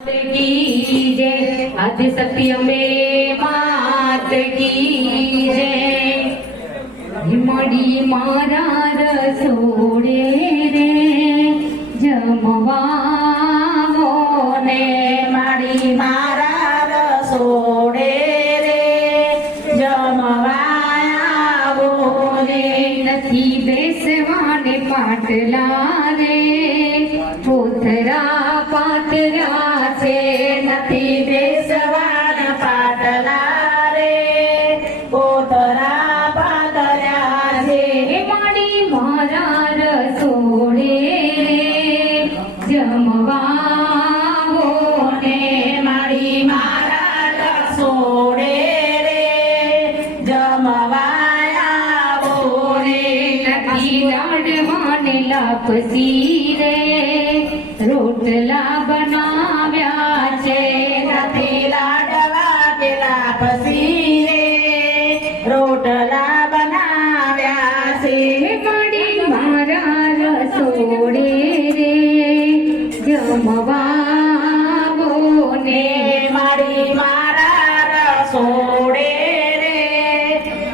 की जय आदि सत्य में मात की जय मड़ी मारा रसोड़े रे जमवा मोने माड़ी मारा रसोड़े रे जमवाया बोले नथी बेसवाने पाटला रे पोथरा पातरा से नथी बेसवान पाटला रे पोतरा पातरा से माड़ी मारा रसोड़े रे जमवा ने माड़ी मारा रसोड़े रे जमवाया बोले नथी लाडवाने लापसी रे रोटला बनाव्या છે નથી લાડવા પેલા પસી રે રોટલા બનાવ્યા છે મડી મારા રસોડે રે જમવા બોને મારી મારા રસોડે રે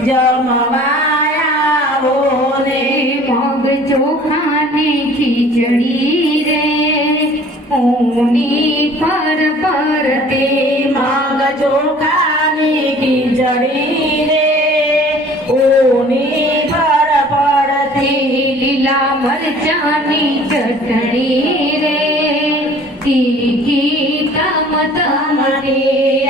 જમવાયા બોલે મગ ચોખાની ખીચડી રે ઊની પર પરતે મગ ચોખાની ખીચડી રે ઊની પર પડતી લીલા મરચાની ચટણી રે તીખી તમ તમટી